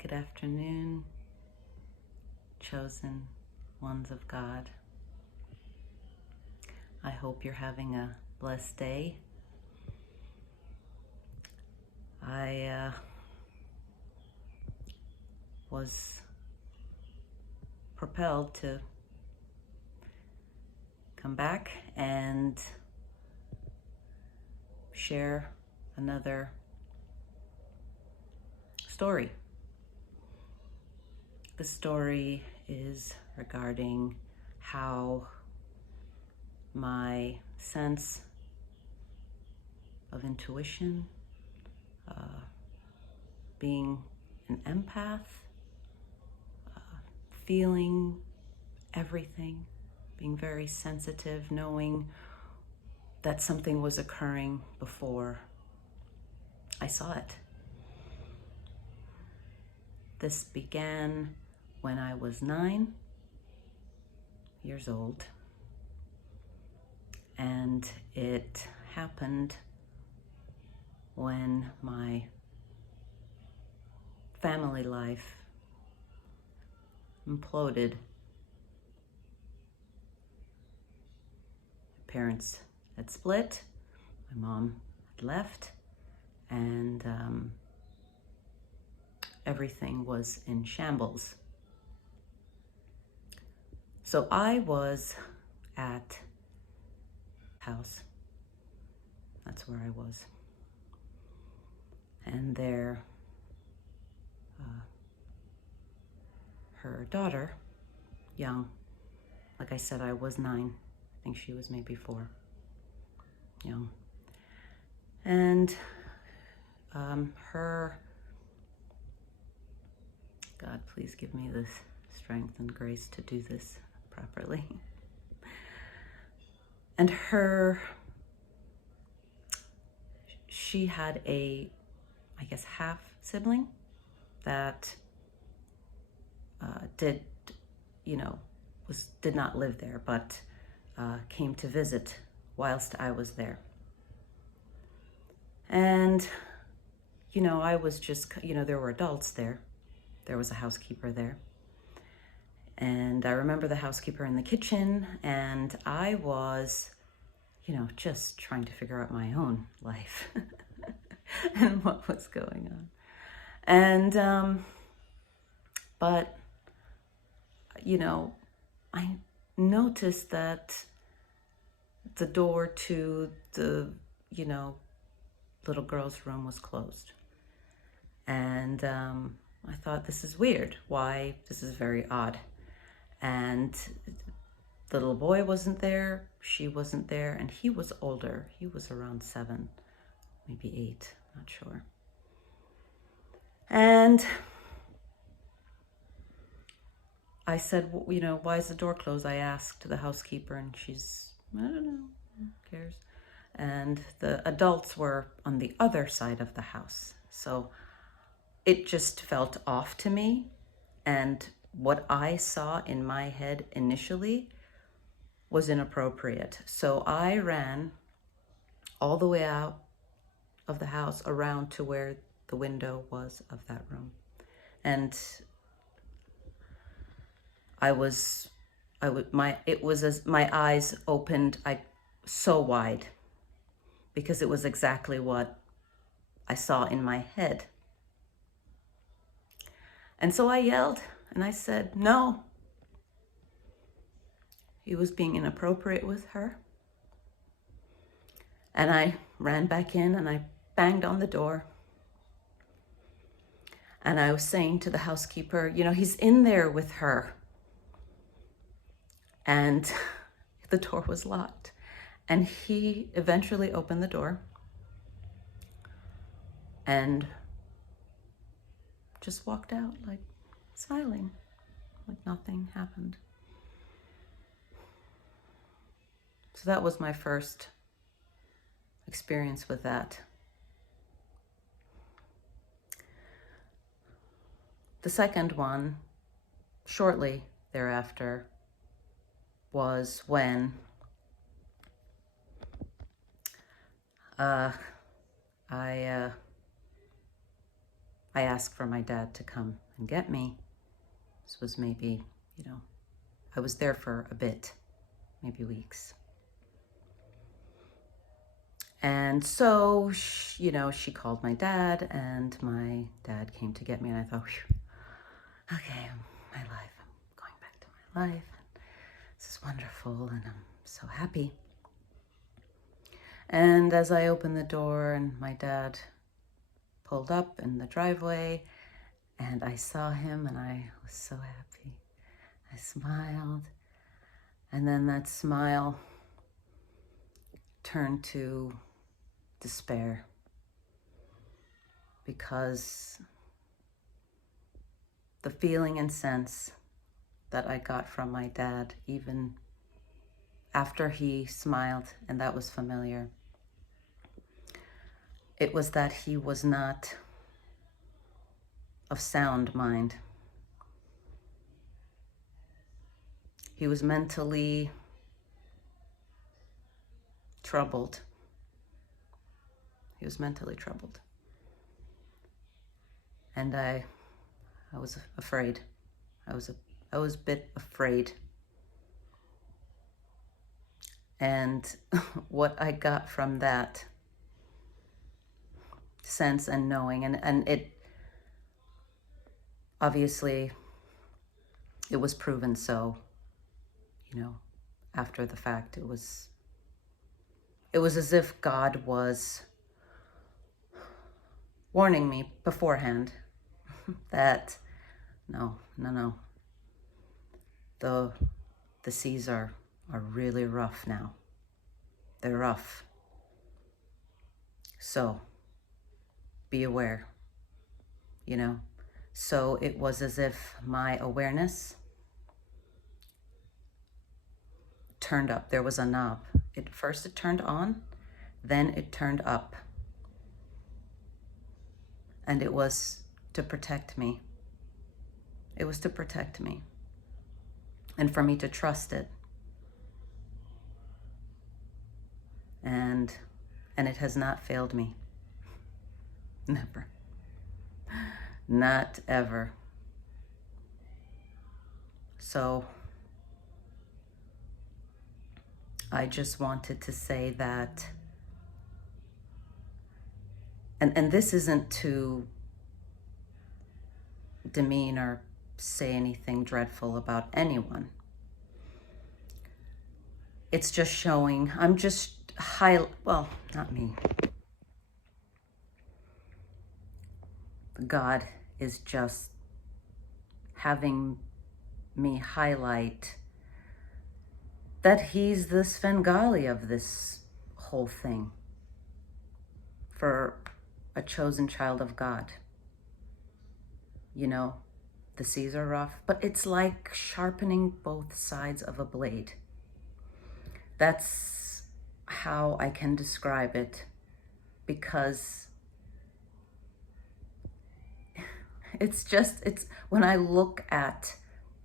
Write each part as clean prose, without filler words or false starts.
Good afternoon, chosen ones of God. I hope you're having a blessed day. I was propelled to come back and share another story. The story is regarding how my sense of intuition, being an empath, feeling everything, being very sensitive, knowing that something was occurring before I saw it. This began when I was 9 years old, and it happened when my family life imploded. My parents had split, my mom had left, and everything was in shambles. So I was at house. That's where I was. And there, her daughter, young, like I said, I was 9. I think she was maybe 4, young. And her, God, please give me the strength and grace to do this properly. And she had a, I guess, half sibling that did not live there, but came to visit whilst I was there. And, I was just, there were adults there. There was a housekeeper there. And I remember the housekeeper in the kitchen, and I was, just trying to figure out my own life and what was going on. And, but, I noticed that the door to the, little girl's room was closed. And I thought, this is weird. Why? This is very odd. And the little boy wasn't there, she wasn't there, and he was older. He was around 7, maybe 8, not sure. And I said, why is the door closed? I asked the housekeeper, and she's, I don't know, who cares? And the adults were on the other side of the house. So it just felt off to me. And what I saw in my head initially was inappropriate. So I ran all the way out of the house around to where the window was of that room. And my eyes opened so wide, because it was exactly what I saw in my head. And so I yelled and I said, no. He was being inappropriate with her. And I ran back in and I banged on the door. And I was saying to the housekeeper, he's in there with her. And the door was locked. And he eventually opened the door and just walked out, like smiling, like nothing happened. So that was my first experience with that. The second one, shortly thereafter, was when I I asked for my dad to come and get me. This was maybe, I was there for a bit, maybe weeks. And so, she called my dad, and my dad came to get me, and I thought, okay, my life, I'm going back to my life. This is wonderful, and I'm so happy. And as I opened the door, and my dad pulled up in the driveway, and I saw him, and I was so happy. I smiled, and then that smile turned to despair, because the feeling and sense that I got from my dad, even after he smiled, and that was familiar, it was that he was not of sound mind. He was mentally troubled. He was mentally troubled. And I was afraid. I was a bit afraid. And what I got from that sense and knowing, and it obviously, it was proven so, after the fact. It was as if God was warning me beforehand that no, the seas are really rough now. They're rough. So be aware, So it was as if my awareness turned up. There was a knob. First it turned on, then it turned up. And it was to protect me. It was to protect me. And for me to trust it. And it has not failed me. Never. Not ever. So I just wanted to say that, and this isn't to demean or say anything dreadful about anyone. It's just showing, I'm just well, not me. God is just having me highlight that he's the Svengali of this whole thing for a chosen child of God. The seas are rough, but it's like sharpening both sides of a blade. That's how I can describe it, because it's when I look at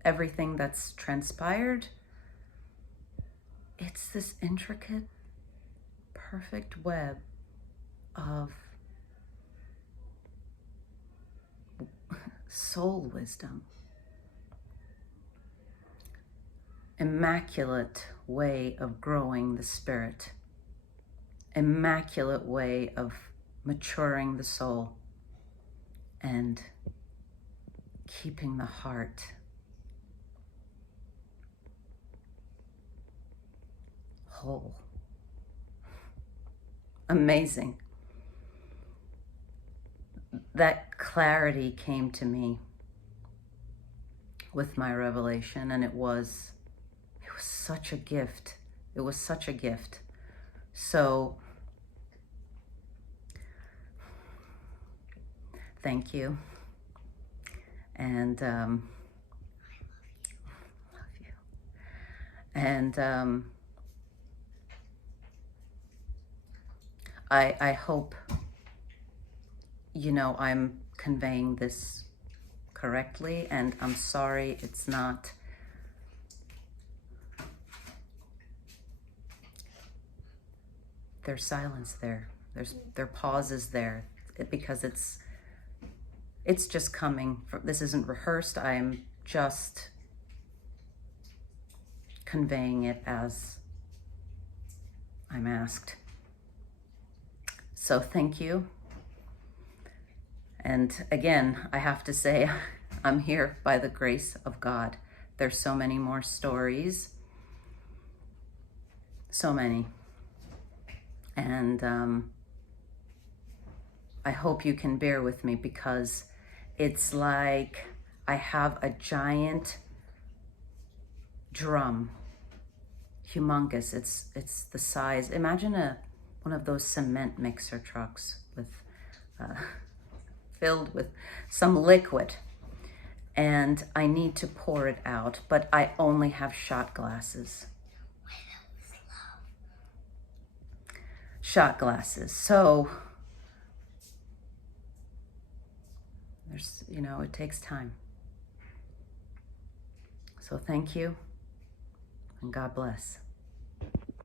everything that's transpired, it's this intricate, perfect web of soul wisdom. Immaculate way of growing the spirit. Immaculate way of maturing the soul and keeping the heart whole. Amazing. That clarity came to me with my revelation, and it was such a gift. It was such a gift. So thank you. And love you. And I hope I'm conveying this correctly, and I'm sorry it's not. There's silence there. There pauses there, because it's just coming. This isn't rehearsed. I'm just conveying it as I'm asked. So thank you. And again, I have to say, I'm here by the grace of God. There's so many more stories. So many. And I hope you can bear with me, because it's like I have a giant drum, humongous. It's the size. Imagine one of those cement mixer trucks with filled with some liquid, and I need to pour it out, but I only have shot glasses. Shot glasses. So there's, it takes time. So thank you, and God bless.